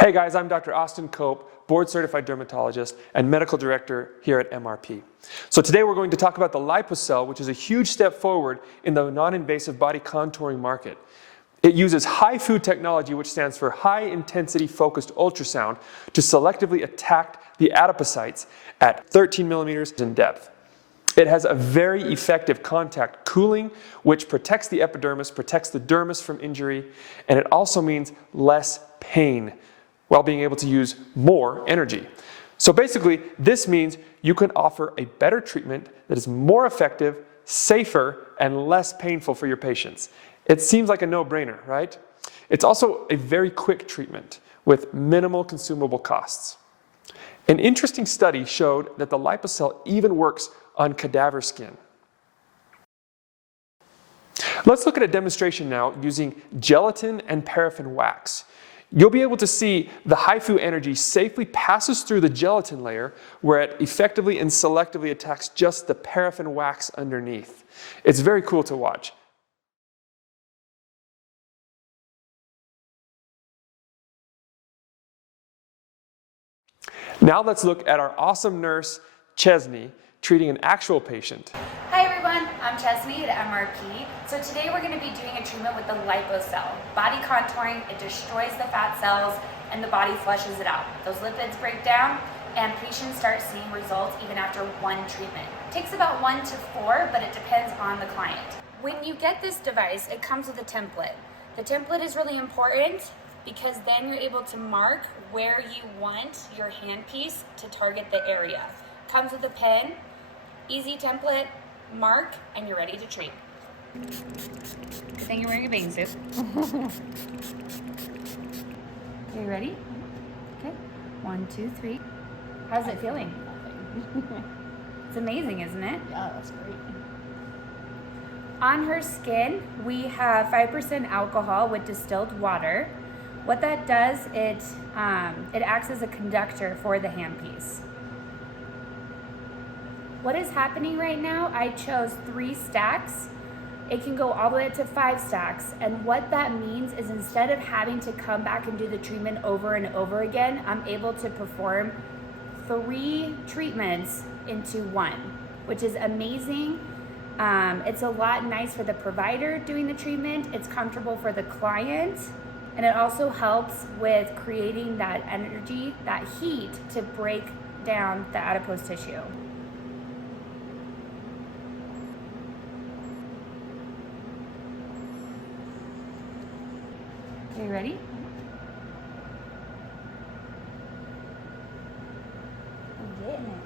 Hey guys, I'm Dr. Austin Cope, board-certified dermatologist and medical director here at MRP. So today we're going to talk about the LIPOcel, which is a huge step forward in the non-invasive body contouring market. It uses HIFU technology, which stands for high-intensity focused ultrasound, to selectively attack the adipocytes at 13 millimeters in depth. It has a very effective contact cooling, which protects the epidermis, protects the dermis from injury, and it also means less pain while being able to use more energy. So basically, this means you can offer a better treatment that is more effective, safer, and less painful for your patients. It seems like a no-brainer, right? It's also a very quick treatment with minimal consumable costs. An interesting study showed that the LIPOcel even works on cadaver skin. Let's look at a demonstration now using gelatin and paraffin wax. You'll be able to see the HIFU energy safely passes through the gelatin layer where it effectively and selectively attacks just the paraffin wax underneath. It's very cool to watch. Now let's look at our awesome nurse, Chesney, treating an actual patient. Hi everyone, I'm Chesney at MRP. So today we're going to be doing a treatment with the LIPOcel. Body contouring, it destroys the fat cells and the body flushes it out. Those lipids break down and patients start seeing results even after one treatment. It takes about 1 to 4, but it depends on the client. When you get this device, it comes with a template. The template is really important because then you're able to mark where you want your handpiece to target the area. Comes with a pen, easy template, mark, and you're ready to treat. Good thing you're wearing a bathing suit. Okay, ready? Okay, 1, 2, 3. How's it feeling? It's amazing, isn't it? Yeah, that's great. On her skin, we have 5% alcohol with distilled water. What that does, it acts as a conductor for the handpiece. What is happening right now, I chose 3 stacks. It can go all the way up to 5 stacks. And what that means is instead of having to come back and do the treatment over and over again, I'm able to perform 3 treatments into 1, which is amazing. It's a lot nice for the provider doing the treatment. It's comfortable for the client. And it also helps with creating that energy, that heat to break down the adipose tissue. Okay, ready? I'm getting it.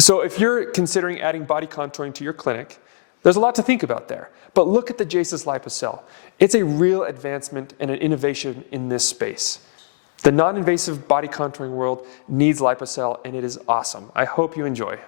So if you're considering adding body contouring to your clinic, there's a lot to think about there. But look at the Jeisys LIPOcel. It's a real advancement and an innovation in this space. The non-invasive body contouring world needs LIPOcel, and it is awesome. I hope you enjoy.